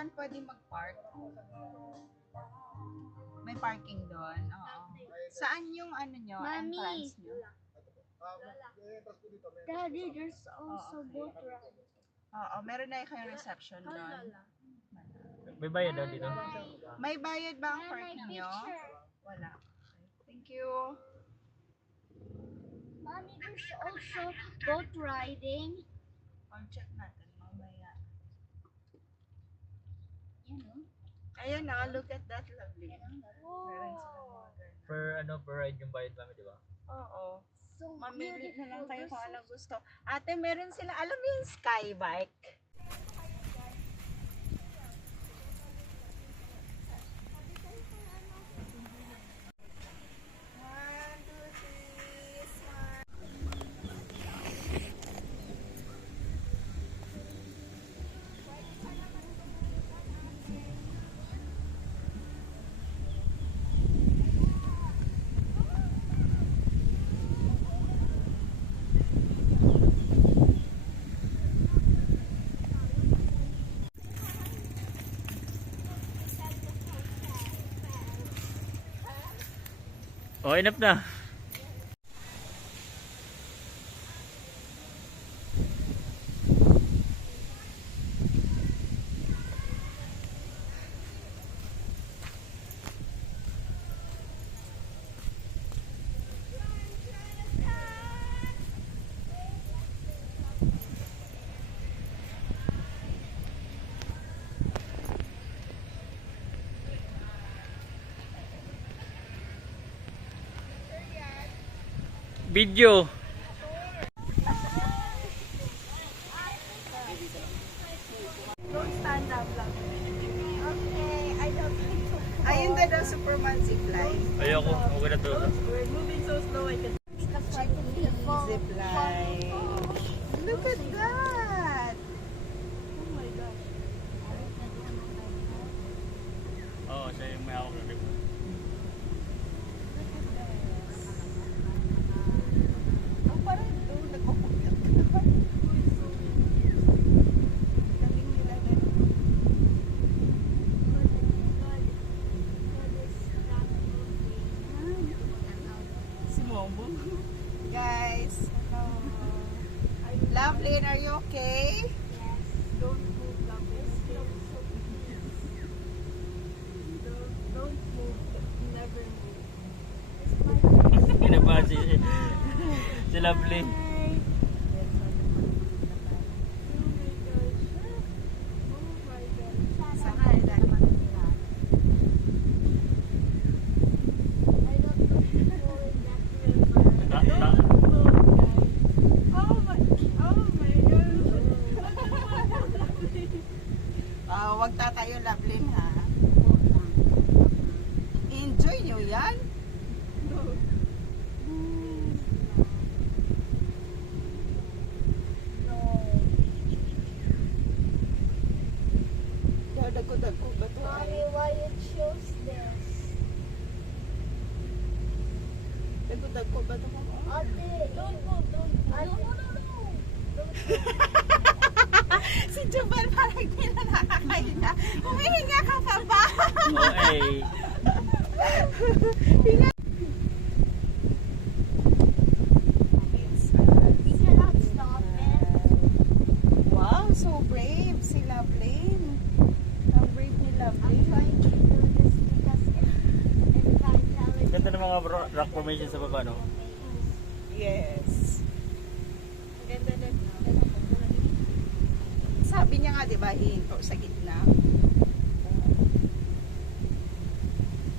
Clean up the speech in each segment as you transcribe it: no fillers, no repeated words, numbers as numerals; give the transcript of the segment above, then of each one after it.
Saan pwede mag-park? May parking doon? Oo. Saan yung ano nyo? Mami. Entrance nyo? Daddy, there's also boat ride. Oo, meron na kayong reception doon. May bayad daw dito. May bayad ba ang park Nanay, niyo? picture. Wala. Thank you. Mommy, there's also boat riding. I'll check natin mamaya. You know? Ayun na, look at that lovely. Meron silang Whoa. mga ganun. Per ride yung bayad namin, di ba? Oo. So Mamili na lang beautiful. kayo There's kung so- anong gusto. Ate, meron sila, alam mo yung sky bike? One, two, three, smile. Oh, enough na. Video. Don't stand up lang. Okay, I don't think so. Ayun na daw Superman zipline. Ayoko, okay na to. We're moving so slow I can Such a beautiful zipline. Look at that! Oo, siya yung may hawak na rin. Ang parang doon nagpapakyat ka. Galing nila ganun. Si Momo. Guys, Lovelyn, are you okay? Don't move, Lovelyn. Don't move. Never move. Kinabahan si Lovely. Saan ka nila? Oh my God. Wag tatayo, Lovelyn, ha? Enjoy nyo yan? Dagko-dagko ba to? Mommy, why it shows this? Dagko-dagko ba to? Ate, don't go, don't go. No, no, no, no. Si Jubal parang hindi na nakakahinga. Humihinga ka pa ba? Okay. We cannot stop it. Wow, so brave si Lovelyn. Ang brave ni I'm Lovelyn. trying to do this because if I tell it, Ganda ng mga rock formation sa baba, no? Yes. Ganda na. Sabi niya nga, di ba, hihinto sa gitna.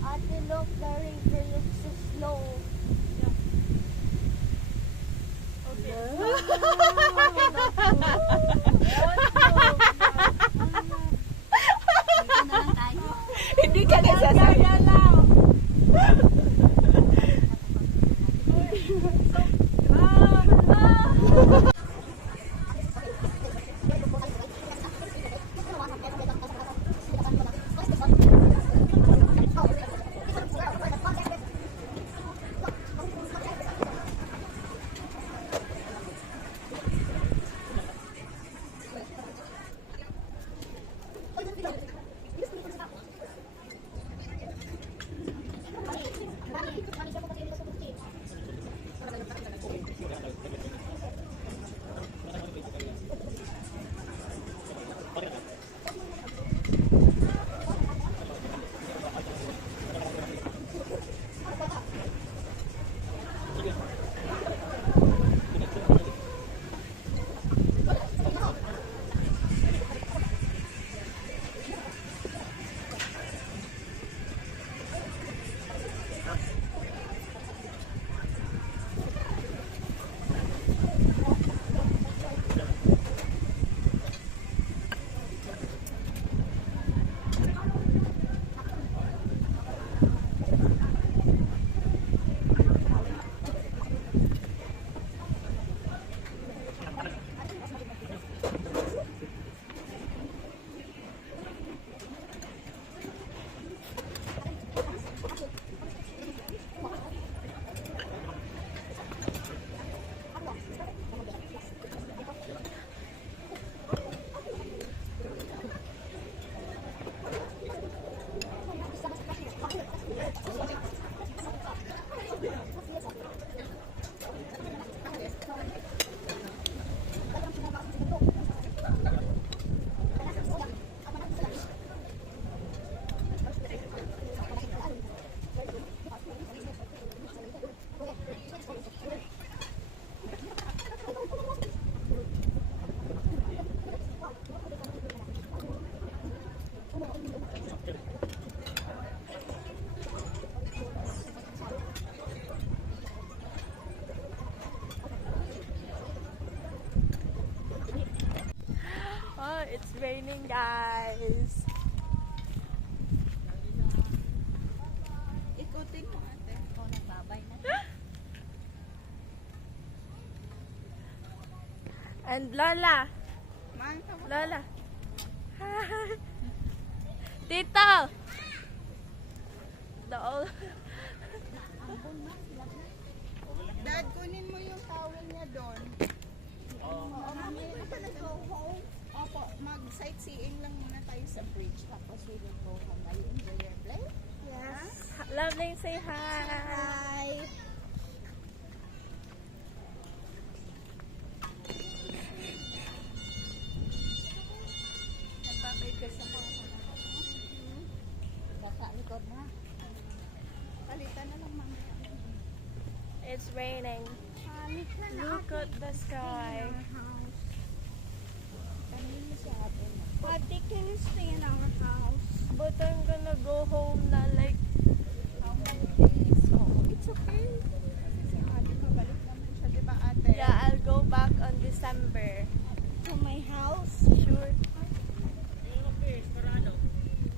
Ate, look, the river looks so slow. Hindi ka nagsasabi. it's raining, guys. Ikutin mo ate. Oh, nagbabay na. And Lola. Man, tama. Lola. Tito. The old... Dad, kunin mo yung towel niya doon. Oo. Mami, we're gonna go home. Opo, mag-sightseeing lang muna tayo sa bridge. Tapos we will go home. Are you enjoy your play? Yes. Lovely, say hi. Hi. Nagbabay ka sa mga Nasa likod na. palitan na lang mamaya. It's raining. Mami, Look at the sky. house. Tanungin mo sa atin. Ate, can you stay in our house? But I'm gonna go home na like... How many days? Oh, it's okay. Kasi si ate, mabalik naman siya. Diba ate? Yeah, I'll go back on December. To my house? Sure. Yung mga fish, para ano?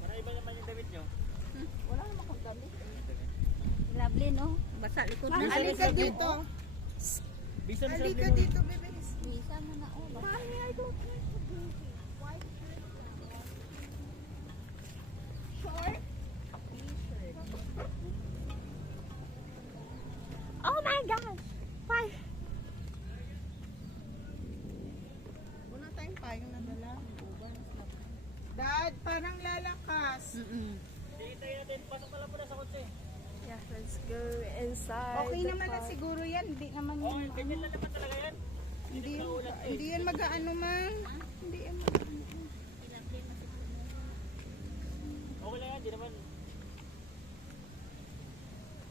Para iba naman yung damit nyo. Wala naman kong damit. Lovely, no? Basa likod na. Halika dito. Bisa na sa Halika mo. dito, bebes. Misa mo na, oh. Mommy, I don't want to do this. Why Short? Oh my gosh! Why? Wala tayong payong na dala. Dad, parang lalakas. Hintayin natin. Pasok pala po na sa kotse. Yeah, let's go inside. Okay the naman na car. siguro yan. Hindi naman Oo, yun. ganyan lang naman talaga yan. Hindi yan mag-ano man. Hindi yan mag-ano. Okay lang yan, di naman.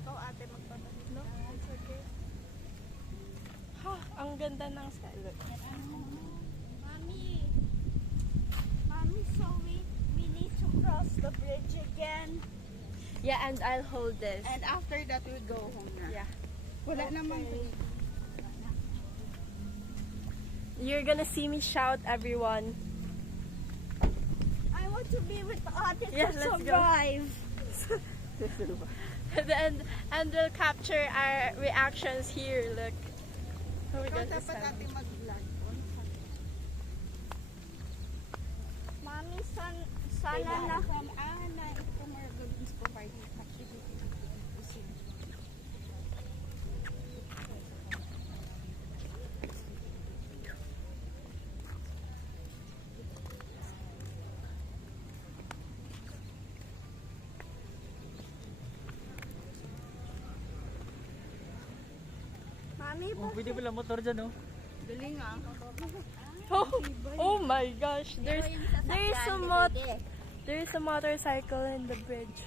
Ikaw ate magpapalik. No, it's okay. Ha, ang ganda ng sky. Look. Mommy. Mommy, so we need to cross the bridge again. Yeah, and I'll hold this. And after that, we go home na. Yeah. Wala naman. You're gonna see me shout, everyone. I want to be with Ate Yeah, to let's go. survive. and we'll capture our reactions here. Look. Oh, we Ikaw got this dapat one. ate mag-vlog. Mommy, sana na. From Anna, tomorrow good is providing activity. Mommy, Oh, pwede pala motor dyan, oh. Galing ah. Oh my gosh, there's a motorcycle in the bridge.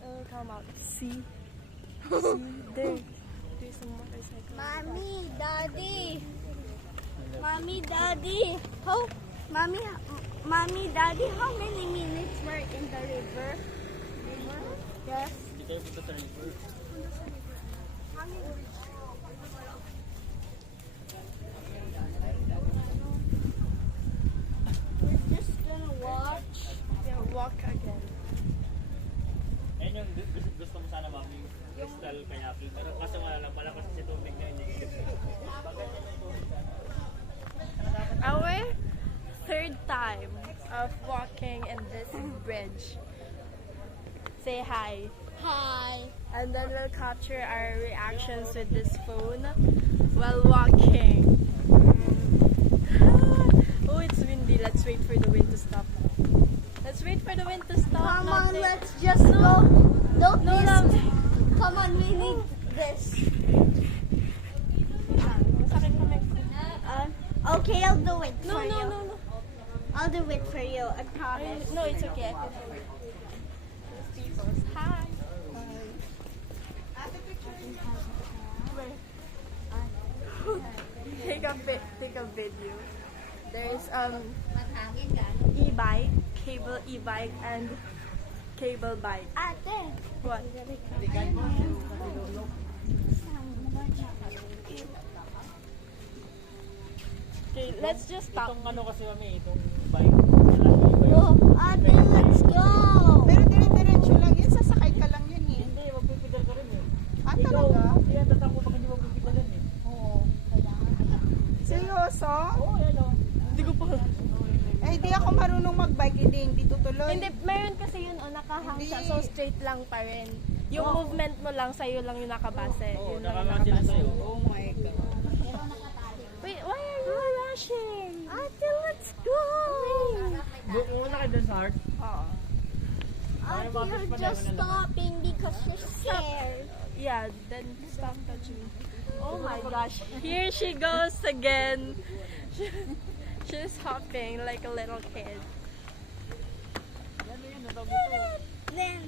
It'll come out. See? There's a motorcycle. Mommy, Daddy. Mommy, Daddy. Mommy, Daddy, how many minutes we're in the river? Yes. Hindi kayo punta sa river. We're just gonna watch. Yeah, walk again. Ayun yung gusto mo sana, mami. Crystal kayaking. Pero kaso nga lang, malakas si tubig na hindi. Our third time of walking in this bridge. Say hi. Hi. And then we'll capture our reactions with this phone while walking. Oh, it's windy. Let's wait for the wind to stop. Let's wait for the wind to stop. Come on, Nothing. let's just go. Don't No, miss. nothing. Come on, we need this. Okay, I'll do it No, for you. no. I'll do it for you. I promise. No, it's okay. I can do it. Those people. Hi. Ate, picture niyo. Take a video. There's Maghangin ka. e-bike, cable e-bike, and cable bike. Ate. What? Okay, let's just stop. Itong ano kasi mami, itong bike. Malaki ba yun? Oh, ate, let's go. Pero dire-diretso lang yun, sasakay ka lang yun eh. Hindi, magpipidal ka rin eh. Ah, Ikaw, talaga? hindi yan tatakbo pag hindi magpipidalan eh. Oo. Seryoso? Oo, yan o. Hindi ko pa. Eh, hindi ako marunong mag-bike, hindi tutuloy. Hindi, meron kasi yun, nakahang siya, Hindi. so straight lang pa rin. Yung movement mo lang, sa'yo lang yung nakabase. Oo, Yun lang yung nakakasila nakabase. sa'yo. Oh my God. Wait, why are you rushing? Ate, let's go. Muna kayo dun sa heart. Oo. Ate, you're just stopping because you're scared. Yeah, then stop touching me. Oh my gosh. Here she goes again. She's hopping like a little kid. Yan yan, natawag ito. Then,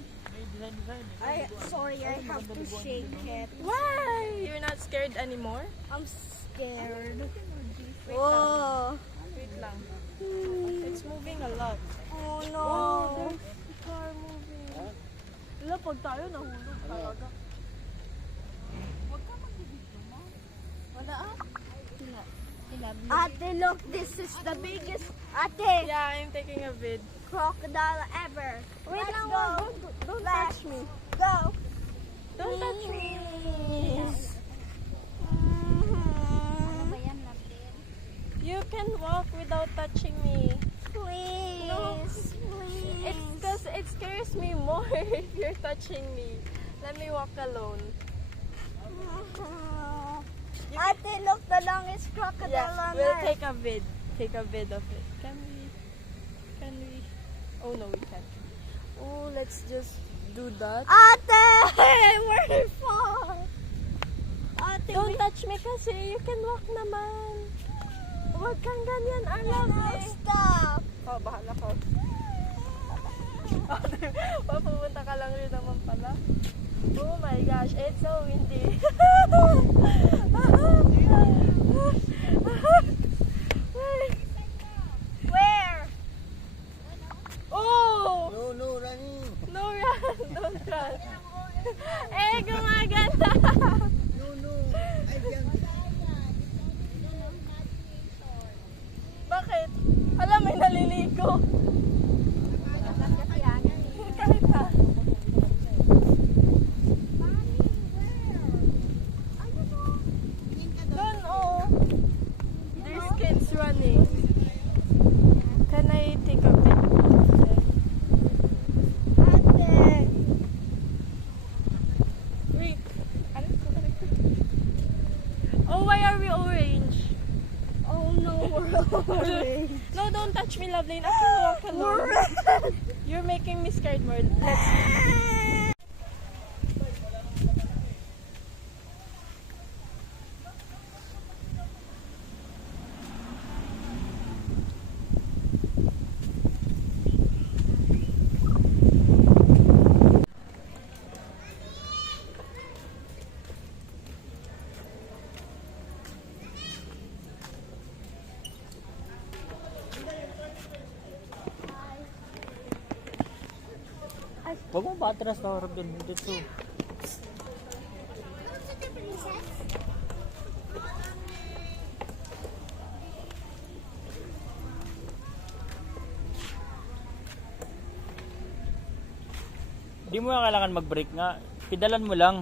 May design eh. sorry, I have to shake it. Why? You're not scared anymore? I'm scared. Wait Oh, Wait lang. It's moving a lot. oh no. Oh, there's the car moving. Wala, pag tayo nahulog talaga. Ate, look, this is the biggest ate Yeah, I'm taking a vid. crocodile ever. Wait Let's lang, go. don't Let's touch me. Go. Don't touch me. Please. You can walk without touching me. Please. No. Please. It's because it scares me more if you're touching me. Let me walk alone. Ate, look, the longest crocodile Yeah, on we'll earth. take a vid. Take a vid of it. Can we? Can we? Oh no, we can't. Oh, let's just do that. Ate, where you fall? Ate, Don't touch me kasi you can walk naman. Huwag kang ganyan, I love no, it. stop. Oh, bahala ko. Papupunta ka lang rin naman pala. Oh my gosh, it's so windy. Where? Oh! No, running. No run, don't run. Eh, gumaganda. No, I can't. Bakit? Alam, may naliligo. Kahit pa. Doon, oh. There's kids running. Can I take a picture? Ate. Wait. Oh, why are we orange? Oh no, we're orange. No, don't touch me, Loveline. I can walk alone. You're making me scared more. Let's. Huwag mo patras na harap din. Dito. Hindi mo na kailangan mag-brake nga. Pidalan mo lang.